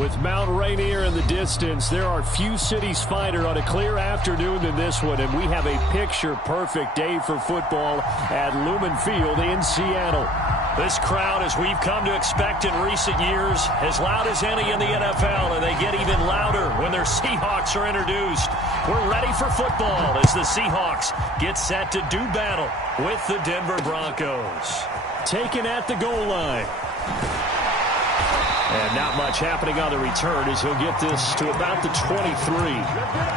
With Mount Rainier in the distance, there are few cities finer on a clear afternoon than this one, and we have a picture-perfect day for football at Lumen Field in Seattle. This crowd, as we've come to expect in recent years, as loud as any in the NFL, and they get even louder when their Seahawks are introduced. We're ready for football as the Seahawks get set to do battle with the Denver Broncos. Taken at the goal line. And not much happening on the return as he'll get this to about the 23.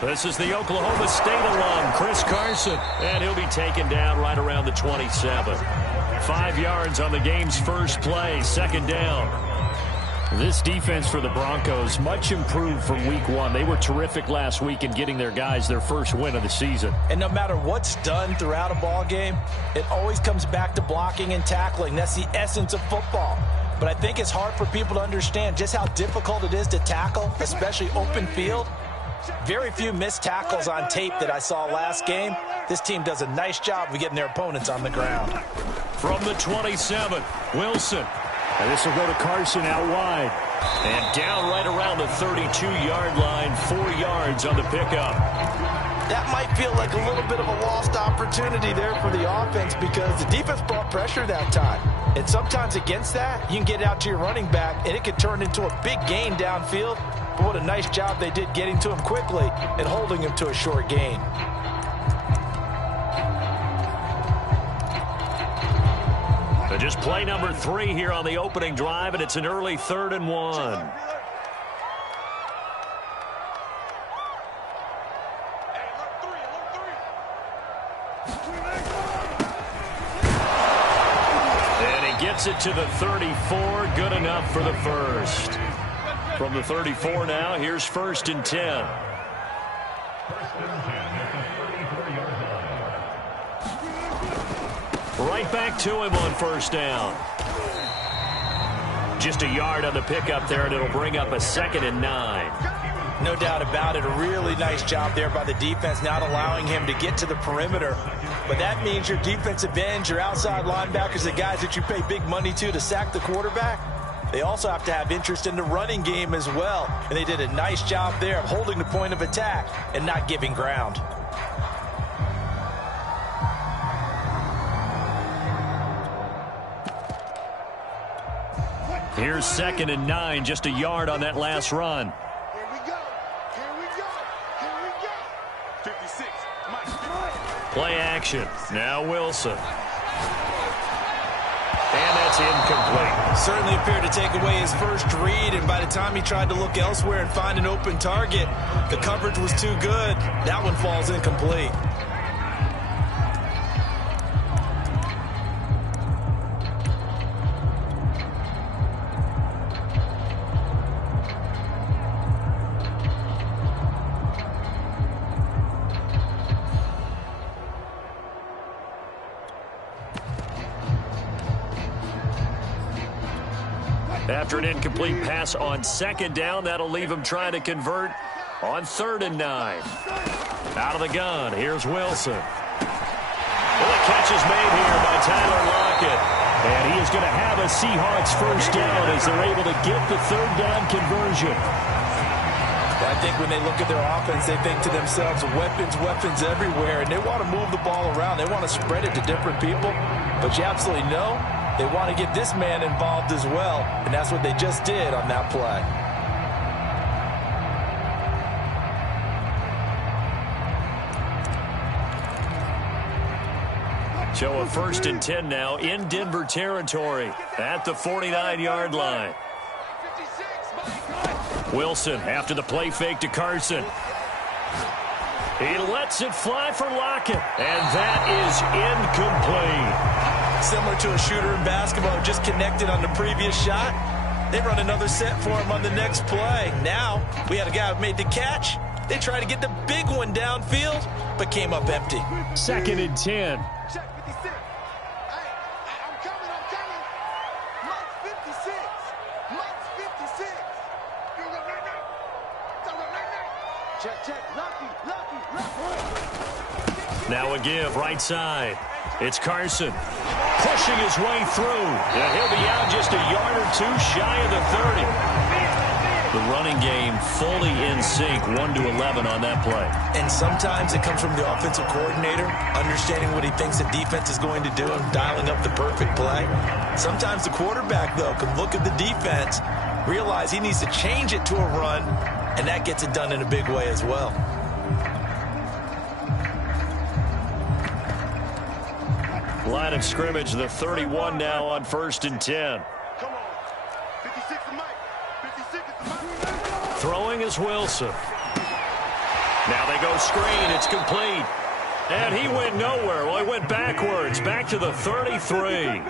This is the Oklahoma State alum, Chris Carson, and he'll be taken down right around the 27. 5 yards on the game's first play, second down. This defense for the Broncos, much improved from week one. They were terrific last week in getting their guys their first win of the season. And no matter what's done throughout a ball game, it always comes back to blocking and tackling. That's the essence of football. But I think it's hard for people to understand just how difficult it is to tackle, especially open field. Very few missed tackles on tape that I saw last game. This team does a nice job of getting their opponents on the ground. From the 27, Wilson. And this will go to Carson out wide. And down right around the 32-yard line, 4 yards on the pickup. That might feel like a little bit of a lost opportunity there for the offense because the defense brought pressure that time. And sometimes against that, you can get out to your running back, and it could turn into a big gain downfield. But what a nice job they did getting to him quickly and holding him to a short gain. So just play number 3 here on the opening drive, and it's an early 3rd and 1. And he gets it to the 34, good enough for the first. From the 34 now, here's 1st and 10. Right back to him on 1st down. Just a yard on the pickup there, and it'll bring up a 2nd and 9. No doubt about it. A really nice job there by the defense, not allowing him to get to the perimeter. But that means your defensive ends, your outside linebackers, the guys that you pay big money to sack the quarterback, they also have to have interest in the running game as well. And they did a nice job there of holding the point of attack and not giving ground. Here's 2nd and 9, just a yard on that last run. Here we go. Here we go. Here we go. 56. Play action. Now Wilson. And that's incomplete. Certainly appeared to take away his first read, and by the time he tried to look elsewhere and find an open target, the coverage was too good. That one falls incomplete. After an incomplete pass on 2nd down, that'll leave him trying to convert on 3rd and 9. Out of the gun, here's Wilson. Well, the catch is made here by Tyler Lockett. And he is going to have a Seahawks 1st down as they're able to get the 3rd down conversion. I think when they look at their offense, they think to themselves, weapons, weapons everywhere, and they want to move the ball around. They want to spread it to different people, but you absolutely know they want to get this man involved as well, and that's what they just did on that play. So a 1st and 10 now in Denver territory at the 49-yard line. Wilson after the play fake to Carson. He lets it fly for Lockett, and that is incomplete. Similar to a shooter in basketball who just connected on the previous shot. They run another set for him on the next play. Now we had a guy who made the catch. They tried to get the big one downfield, but came up empty. 2nd and 10. Check 56. Hey, I'm coming. Mark 56. Mark 56. You go right now. Tell them right now. Check. Lucky. Now a give, right side. It's Carson pushing his way through. And he'll be out just a yard or two shy of the 30. The running game fully in sync, 1-11 on that play. And sometimes it comes from the offensive coordinator, understanding what he thinks the defense is going to do and dialing up the perfect play. Sometimes the quarterback, though, can look at the defense, realize he needs to change it to a run, and that gets it done in a big way as well. Line of scrimmage, the 31 now on 1st and 10. Come on. 56 is Mike. 56 is Mike. Throwing is Wilson. Now they go screen. It's complete. And he went nowhere. Well, he went backwards, back to the 33.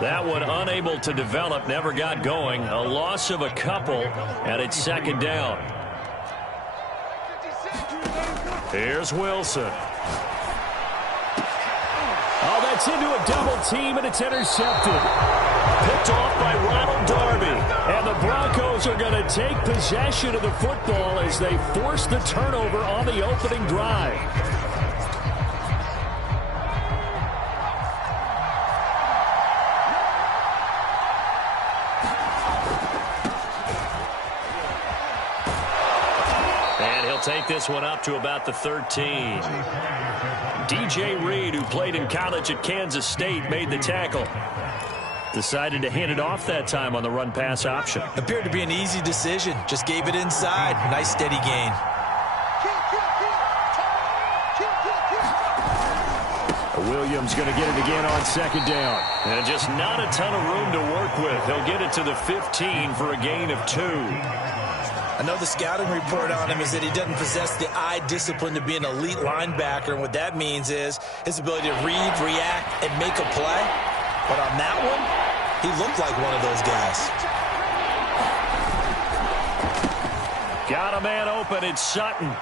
That one unable to develop, never got going. A loss of a couple, and it's 2nd down. Here's Wilson. Oh, that's into a double team, and it's intercepted. Picked off by Ronald Darby. And the Broncos are going to take possession of the football as they force the turnover on the opening drive. And he'll take this one up to about the 13. DJ Reed, who played in college at Kansas State, made the tackle. Decided to hand it off that time on the run-pass option. Appeared to be an easy decision. Just gave it inside. Nice, steady gain. Williams going to get it again on 2nd down. And just not a ton of room to work with. He'll get it to the 15 for a gain of 2. I know the scouting report on him is that he doesn't possess the eye discipline to be an elite linebacker. And what that means is his ability to read, react, and make a play. But on that one, he looked like one of those guys. Got a man open. It's Sutton.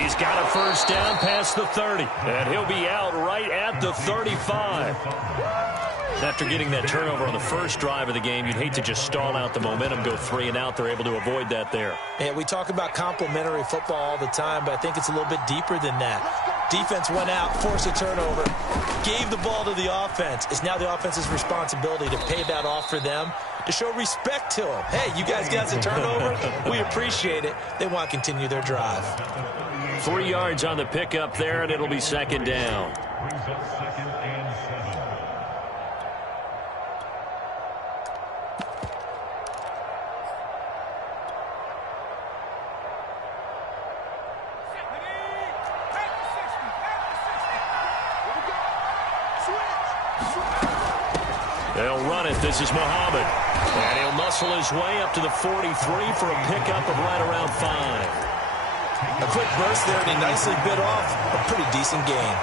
He's got a 1st down past the 30. And he'll be out right at the 35. After getting that turnover on the first drive of the game, you'd hate to just stall out the momentum, go 3 and out. They're able to avoid that there. Yeah, we talk about complementary football all the time, but I think it's a little bit deeper than that. Defense went out, forced a turnover, gave the ball to the offense. It's now the offense's responsibility to pay that off for them, to show respect to them. Hey, you guys got a turnover? We appreciate it. They want to continue their drive. 3 yards on the pickup there, and it'll be 2nd down. They'll run it. This is Muhammad. And he'll muscle his way up to the 43 for a pickup of right around 5. A quick burst there, and he nicely bit off a pretty decent gain.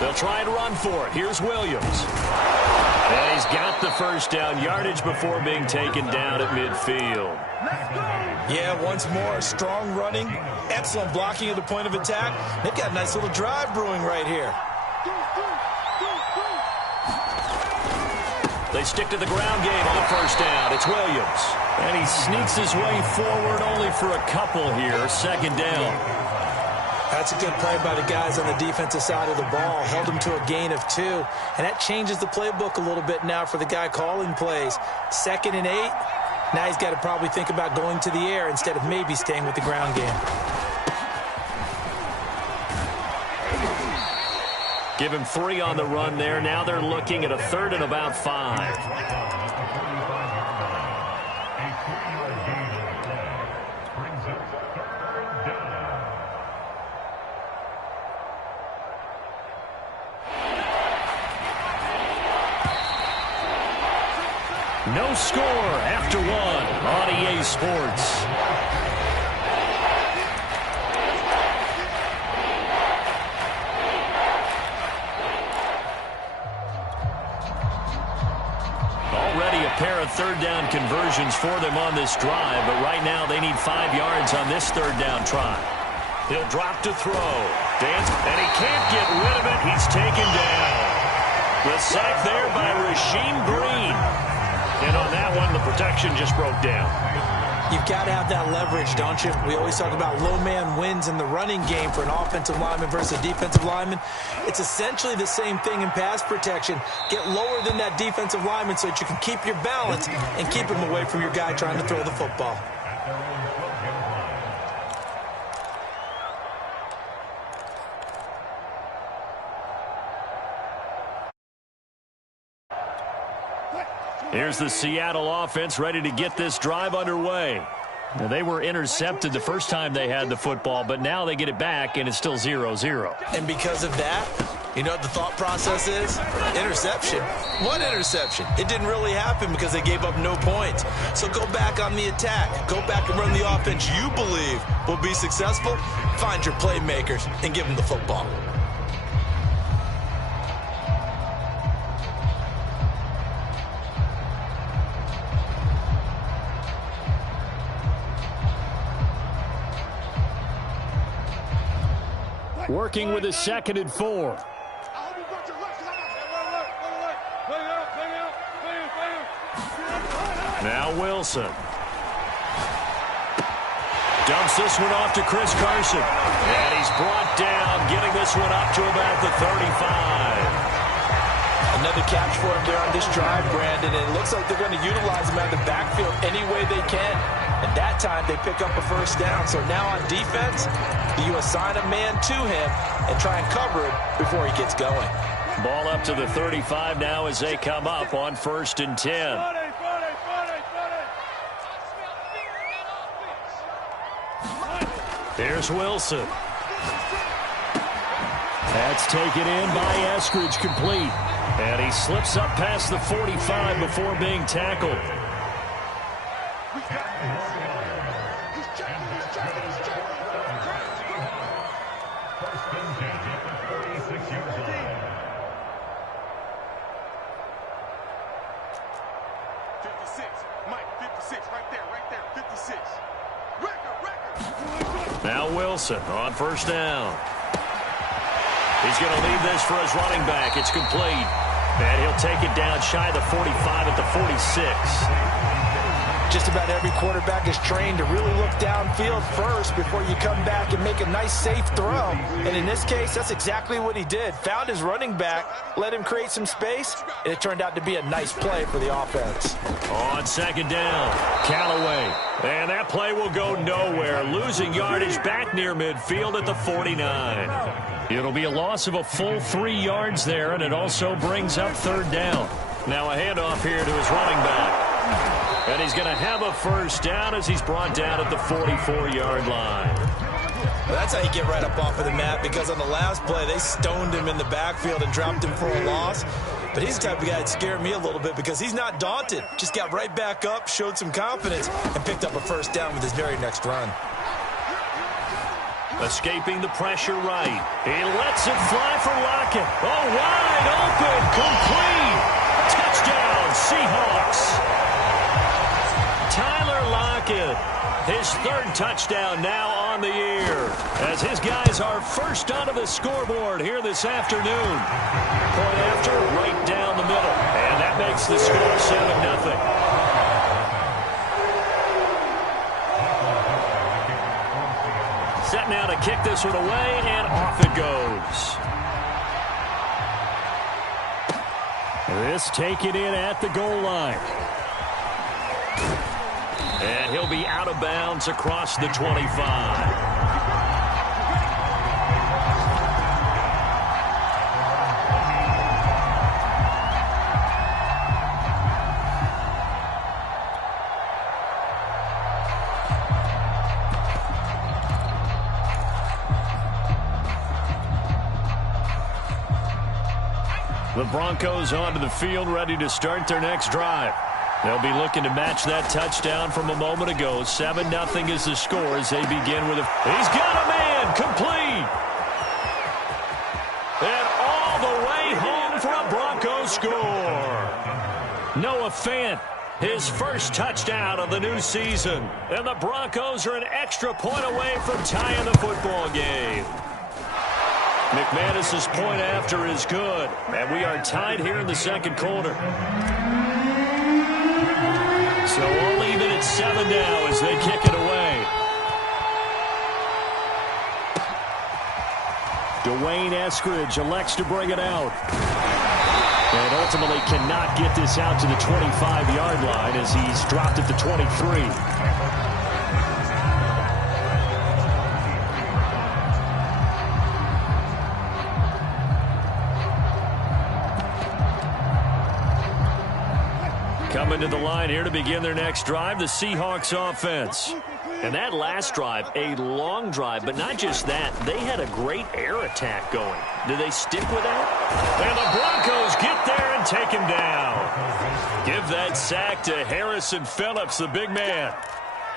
They'll try and run for it. Here's Williams. And he's got the 1st down, yardage before being taken down at midfield. Yeah, once more, strong running, excellent blocking at the point of attack. They've got a nice little drive brewing right here. They stick to the ground game on the 1st down. It's Williams. And he sneaks his way forward only for a couple here. 2nd down. That's a good play by the guys on the defensive side of the ball. Held them to a gain of 2. And that changes the playbook a little bit now for the guy calling plays. 2nd and 8. Now he's got to probably think about going to the air instead of maybe staying with the ground game. Give him 3 on the run there. Now they're looking at a 3rd and about 5. No score after 1 on EA Sports. Already a pair of 3rd down conversions for them on this drive, but right now they need 5 yards on this 3rd down try. He'll drop to throw. Dance, and he can't get rid of it. He's taken down. The sack there by Rasheem Green. And on that one, the protection just broke down. You've got to have that leverage, don't you? We always talk about low man wins in the running game for an offensive lineman versus a defensive lineman. It's essentially the same thing in pass protection. Get lower than that defensive lineman so that you can keep your balance and keep him away from your guy trying to throw the football. Here's the Seattle offense ready to get this drive underway. Now, they were intercepted the first time they had the football, but now they get it back, and it's still 0-0. And because of that, you know what the thought process is? Interception. What interception? It didn't really happen because they gave up no points. So go back on the attack. Go back and run the offense you believe will be successful. Find your playmakers and give them the football. Working with a 2nd and 4. Now Wilson. Dumps this one off to Chris Carson. And he's brought down, getting this one up to about the 35. Another catch for him there on this drive, Brandon. And it looks like they're going to utilize him out of the backfield any way they can. And that time they pick up a 1st down. So now on defense, you assign a man to him and try and cover it before he gets going. Ball up to the 35 now as they come up on 1st and 10. Here's Wilson. That's taken in by Eskridge, complete. And he slips up past the 45 before being tackled. Now Wilson on 1st down. He's going to leave this for his running back. It's complete. And he'll take it down shy of the 45 at the 46. Just about every quarterback is trained to really look downfield first before you come back and make a nice, safe throw. And in this case, that's exactly what he did. Found his running back, let him create some space, and it turned out to be a nice play for the offense. On 2nd down, Callaway. And that play will go nowhere. Losing yardage back near midfield at the 49. It'll be a loss of a full 3 yards there, and it also brings up 3rd down. Now a handoff here to his running back. And he's going to have a 1st down as he's brought down at the 44-yard line. Well, that's how you get right up off of the mat, because on the last play, they stoned him in the backfield and dropped him for a loss. But he's the type of guy that scared me a little bit because he's not daunted. Just got right back up, showed some confidence, and picked up a 1st down with his very next run. Escaping the pressure right. He lets it fly for Lockett. Oh, wide open, complete. Touchdown, Seahawks. Tyler Lockett, his 3rd touchdown now on the year, as his guys are first onto the scoreboard here this afternoon. Point after, right down the middle, and that makes the score 7-0. Set now to kick this one away, and off it goes. This taken in at the goal line. And he'll be out of bounds across the 25. The Broncos onto the field, ready to start their next drive. They'll be looking to match that touchdown from a moment ago. 7-0 is the score as they begin with a... He's got a man, complete! And all the way home for a Broncos score. Noah Fant, his first touchdown of the new season. And the Broncos are an extra point away from tying the football game. McManus's point after is good, and we are tied here in the second quarter. So all even at 7 now as they kick it away. Dwayne Eskridge elects to bring it out. And ultimately cannot get this out to the 25-yard line as he's dropped at the 23. Coming to the line here to begin their next drive, the Seahawks offense. And that last drive, a long drive, but not just that. They had a great air attack going. Do they stick with that? And the Broncos get there and take him down. Give that sack to Harrison Phillips, the big man.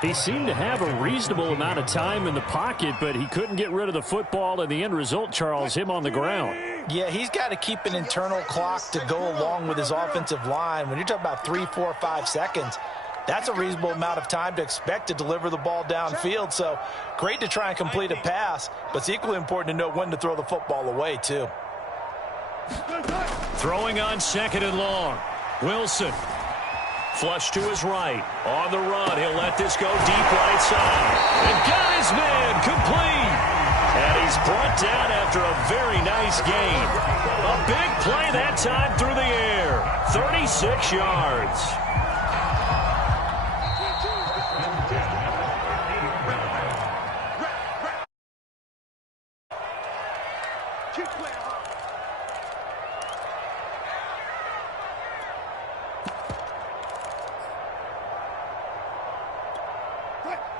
He seemed to have a reasonable amount of time in the pocket, but he couldn't get rid of the football, and the end result, Charles, him on the ground. Yeah, he's got to keep an internal clock to go along with his offensive line. When you're talking about 3, 4, 5 seconds, that's a reasonable amount of time to expect to deliver the ball downfield. So great to try and complete a pass, but it's equally important to know when to throw the football away, too. Throwing on 2nd and long. Wilson. Flush to his right. On the run, he'll let this go deep right side. And got his man complete. And he's brought down after a very nice gain. A big play that time through the air. 36 yards.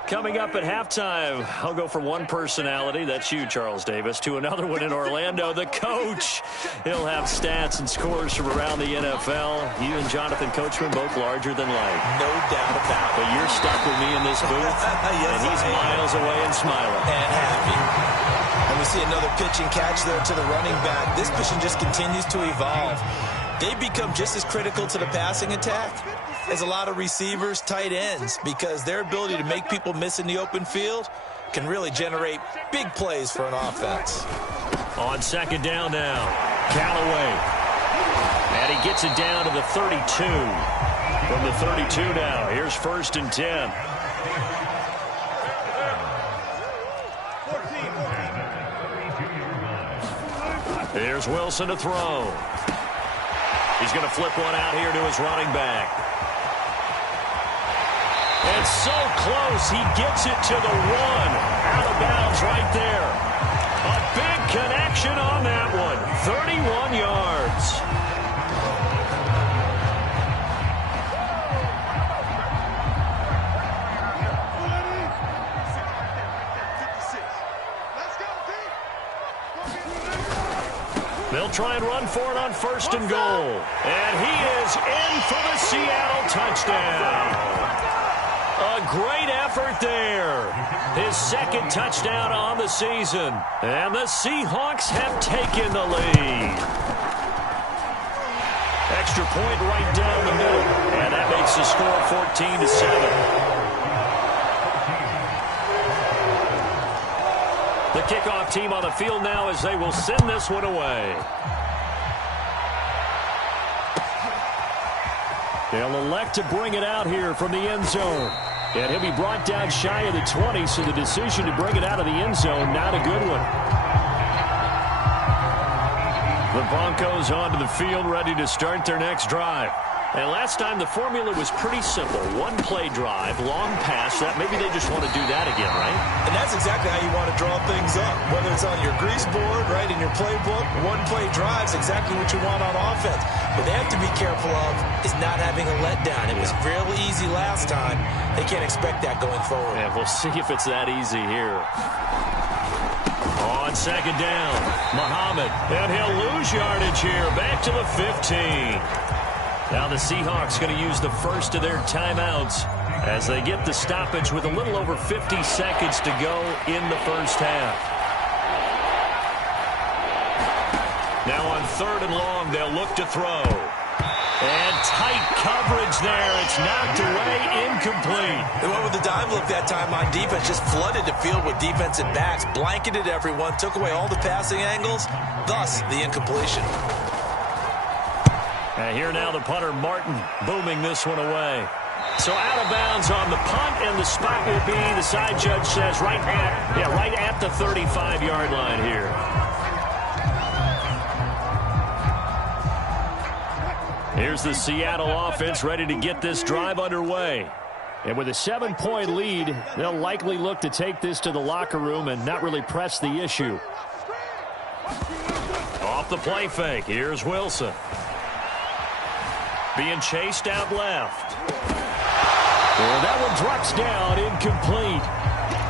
Coming up at halftime, I'll go from one personality, that's you, Charles Davis, to another one in Orlando, the coach. He'll have stats and scores from around the NFL. You and Jonathan Coachman, both larger than life. No doubt about it. But you're stuck with me in this booth, yes, and he's miles away and smiling. And happy. And we see another pitch and catch there to the running back. This position just continues to evolve. They become just as critical to the passing attack as a lot of receivers, tight ends, because their ability to make people miss in the open field can really generate big plays for an offense. On 2nd down now, Callaway. And he gets it down to the 32. From the 32 now, here's 1st and 10. Here's Wilson to throw. He's going to flip one out here to his running back. And so close, he gets it to the 1. Out of bounds right there. A big connection on that one. 31 yards. They'll try and run for it on 1st and goal. And he is in for the Seattle touchdown. A great effort there. His 2nd touchdown on the season. And the Seahawks have taken the lead. Extra point right down the middle. And that makes the score 14-7. The kickoff team on the field now as they will send this one away. They'll elect to bring it out here from the end zone. And he'll be brought down shy of the 20, so the decision to bring it out of the end zone, not a good one. The Broncos onto the field, ready to start their next drive. And last time the formula was pretty simple. One play drive, long pass. That maybe they just want to do that again, right? And that's exactly how you want to draw things up. Whether it's on your grease board, right, in your playbook, one play drives exactly what you want on offense. What they have to be careful of is not having a letdown. It was real easy last time. They can't expect that going forward. Yeah, we'll see if it's that easy here. On second down, Muhammad, and he'll lose yardage here. Back to the 15. Now the Seahawks going to use the first of their timeouts as they get the stoppage with a little over 50 seconds to go in the first half. Now on third and long, they'll look to throw. And tight coverage there. It's knocked away, incomplete. They went with the dime look that time on defense, just flooded the field with defensive backs, blanketed everyone, took away all the passing angles, thus the incompletion. And here now the punter, Martin, booming this one away. So out of bounds on the punt, and the spot will be, the side judge says, right at the 35-yard line here. Here's the Seattle offense ready to get this drive underway. And with a 7-point lead, they'll likely look to take this to the locker room and not really press the issue. Off the play fake, here's Wilson. Being chased out left. Well, that one drops down, incomplete.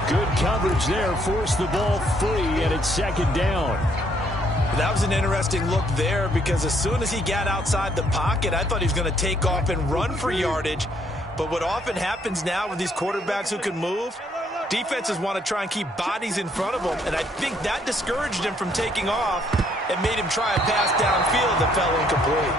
Good coverage there, forced the ball free, and it's second down. That was an interesting look there because as soon as he got outside the pocket, I thought he was going to take off and run for yardage. But what often happens now with these quarterbacks who can move, defenses want to try and keep bodies in front of them, and I think that discouraged him from taking off and made him try a pass downfield that fell incomplete.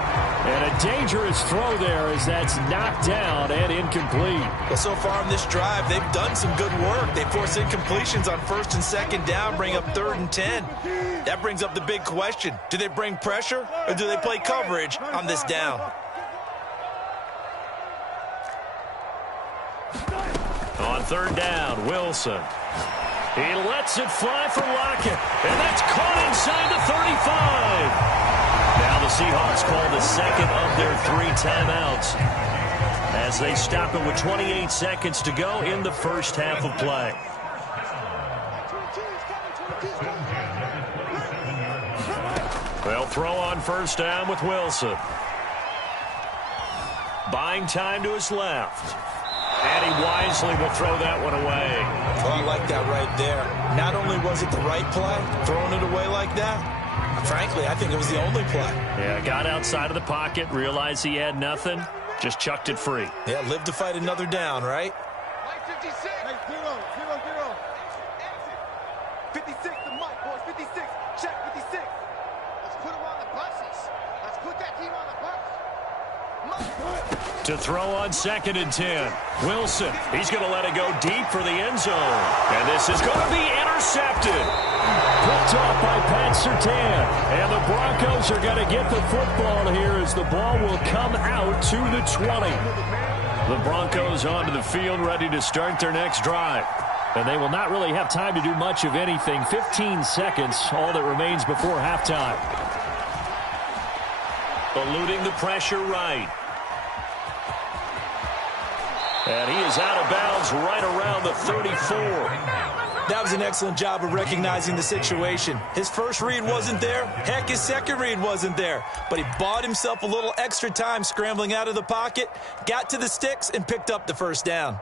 And a dangerous throw there as that's knocked down and incomplete. Well, so far in this drive, they've done some good work. They force incompletions on first and second down, bring up third and 10. That brings up the big question. Do they bring pressure or do they play coverage on this down? On third down, Wilson. He lets it fly for Lockett, and that's caught inside the 35. Now the Seahawks call the second of their 3 timeouts as they stop it with 28 seconds to go in the first half of play. They'll throw on first down with Wilson. Buying time to his left. And he wisely will throw that one away. Well, I like that right there. Not only was it the right play, throwing it away like that, frankly, I think it was the only play. Yeah, got outside of the pocket, realized he had nothing, just chucked it free. Yeah, live to fight another down, right? 56. 56, the mic, boys. 56. Check 56. Let's put them on the buses. Let's put that team on the bus. To throw on second and 10. Wilson, he's going to let it go deep for the end zone. And this is going to be intercepted. Picked off by Pat Surtain. And the Broncos are going to get the football here as the ball will come out to the 20. The Broncos onto the field ready to start their next drive. And they will not really have time to do much of anything. 15 seconds, all that remains before halftime. Eluding the pressure right. And he is out of bounds right around the 34. That was an excellent job of recognizing the situation. His first read wasn't there. Heck, his second read wasn't there. But he bought himself a little extra time scrambling out of the pocket, got to the sticks, and picked up the first down.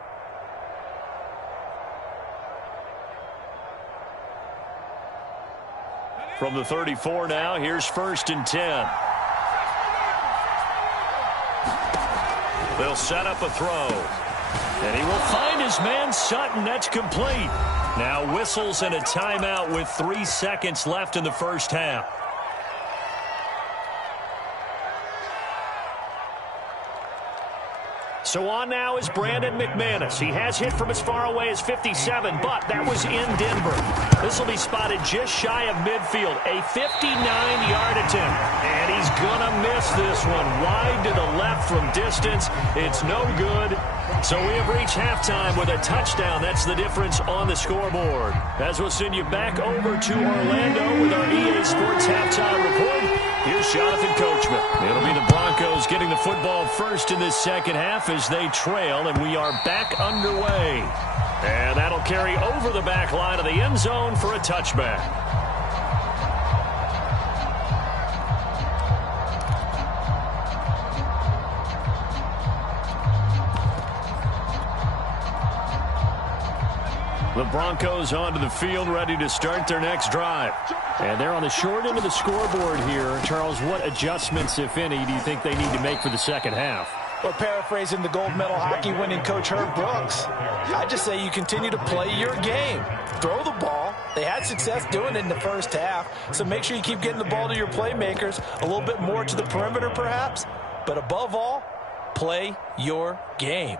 From the 34 now, here's first and 10. They'll set up a throw. And he will find his man Sutton. That's complete. Now whistles and a timeout with 3 seconds left in the first half. So on now is Brandon McManus. He has hit from as far away as 57, but that was in Denver. This will be spotted just shy of midfield. A 59-yard attempt. And he's going to miss this one. Wide to the left from distance. It's no good. So we have reached halftime with a touchdown. That's the difference on the scoreboard. As we'll send you back over to Orlando with our EA Sports halftime report. Here's Jonathan Coachman. It'll be the Broncos getting the football first in this second half as they trail, and we are back underway. And that'll carry over the back line of the end zone for a touchback. The Broncos onto the field, ready to start their next drive. And they're on the short end of the scoreboard here. Charles, what adjustments, if any, do you think they need to make for the second half? Well, paraphrasing the gold medal hockey winning coach Herb Brooks, I just say you continue to play your game. Throw the ball. They had success doing it in the first half, so make sure you keep getting the ball to your playmakers, a little bit more to the perimeter perhaps, but above all, play your game.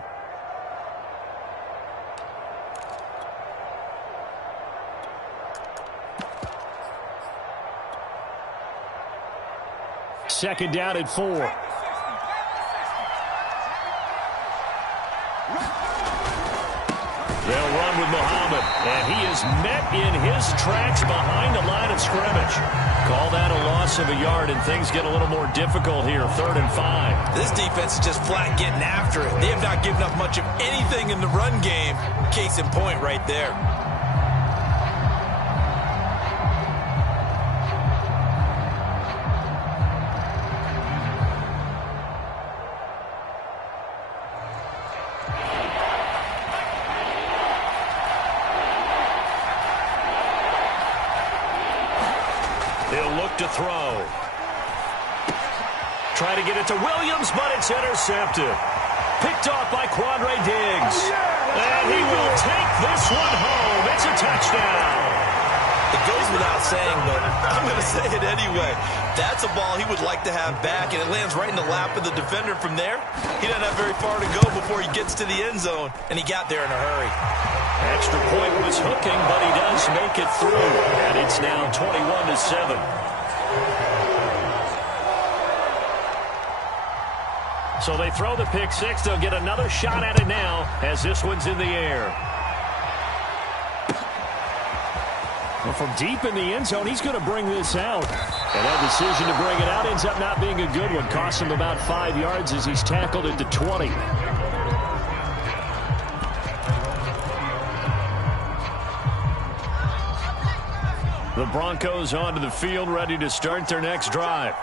Second down at 4. They'll run with Muhammad, and he is met in his tracks behind the line of scrimmage. Call that a loss of a yard, and things get a little more difficult here, 3rd and 5. This defense is just flat getting after it. They have not given up much of anything in the run game. Case in point right there. He'll look to throw. Try to get it to Williams, but it's intercepted. Picked off by Quandre Diggs. And he will take this one home. It's a touchdown. It goes without saying, but I'm going to say it anyway. That's a ball he would like to have back, and it lands right in the lap of the defender from there. He doesn't have very far to go before he gets to the end zone, and he got there in a hurry. Extra point was hooking, but he does make it through. And it's now 21-7. So they throw the pick six. They'll get another shot at it now as this one's in the air. Well, from deep in the end zone, he's going to bring this out. And that decision to bring it out ends up not being a good one. Costs him about 5 yards as he's tackled at the 20. The Broncos onto the field, ready to start their next drive.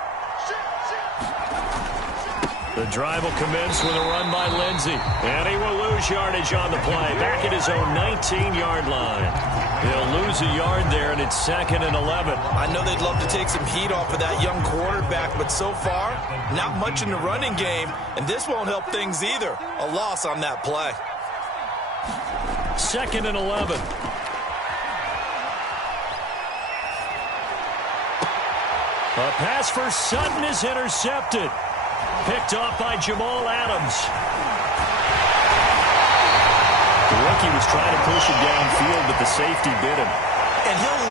The drive will commence with a run by Lindsey. And he will lose yardage on the play. Back at his own 19-yard line. He'll lose a yard there, and it's 2nd and 11. I know they'd love to take some heat off of that young quarterback, but so far, not much in the running game, and this won't help things either. A loss on that play. 2nd and 11. A pass for Sutton is intercepted. Picked off by Jamal Adams. The rookie was trying to push him downfield, but the safety bit him. And he'll